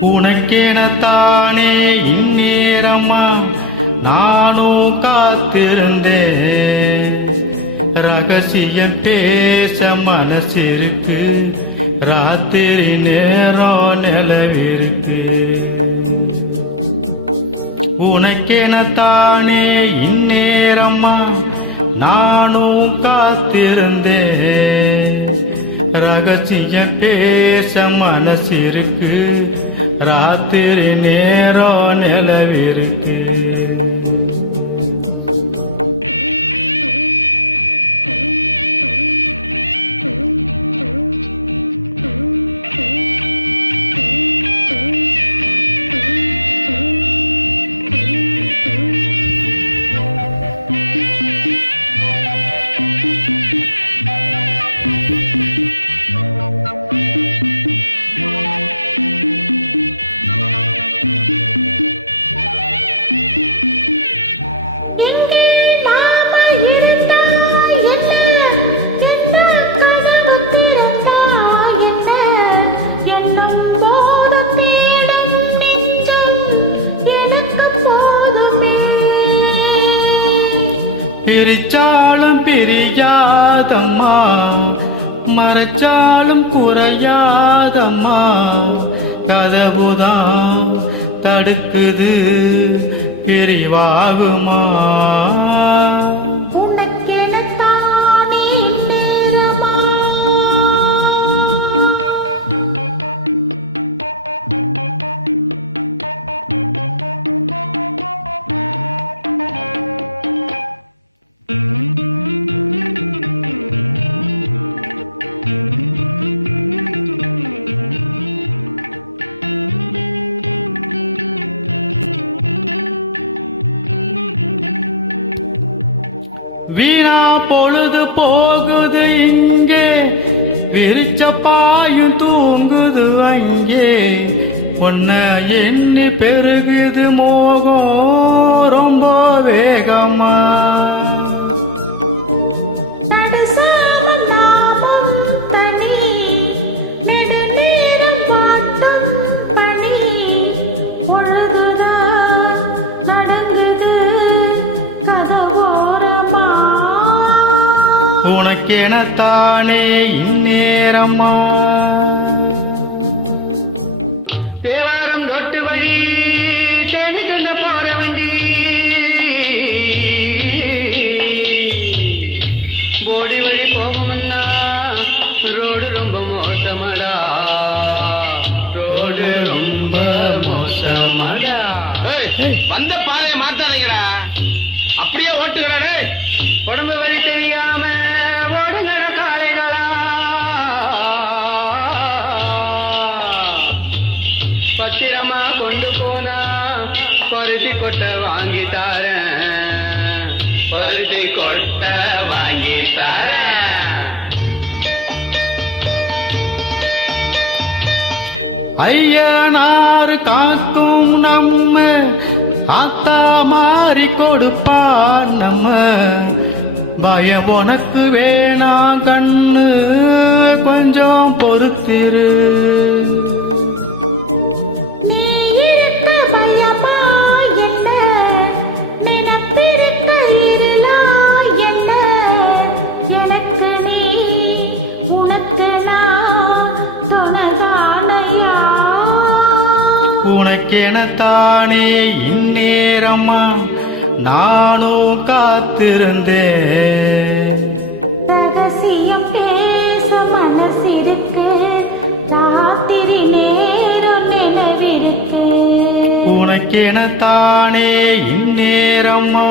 உனக்கெனத்தானே இந்நேரம்மா நானும் காத்திருந்தேன். ரகசியம் பேச மனசிருக்கு ராத்திரி நேரம் நிலவிருக்கு. உனக்கெனத்தானே இந்நேரம்மா நானும் காத்திருந்தேன். ரகசியம் பேச மனசிருக்கு ராத்திரி நேரம் நிலவிருக்கு. பிரிச்சாலும் பிரியாதம்மா மறைச்சாலும் குறையாதம்மா. கதவுதான் தடுக்குது பிரிவாகுமா? வீணா பொழுது போகுது இங்கே. விரிச்ச பாயும் தூங்குது அங்கே. ஒன்ன எண்ணி பெருகுது மோகம். ரொம்ப வேகமா. உனக்கெனத்தானே இந்நேரம்மா பருத்தி கொட்டை வாங்கி தாரேன். பருத்தி கொட்டை வாங்கி தாரேன். காக்கும் நம்ம ஆத்தா மாறி கொடுப்பான் நம்ம. பயம் உனக்கு வேணாம் கண்ணு கொஞ்சம் பொறுத்திரு. உனக்கெனத்தானே இந்நேரம்மா நானும் காத்திருந்தேன். ரகசியம் பேச மனசிருக்கு ராத்திரி நேரம் நிலவிருக்கு. உனக்கெனத்தானே இந்நேரம்மா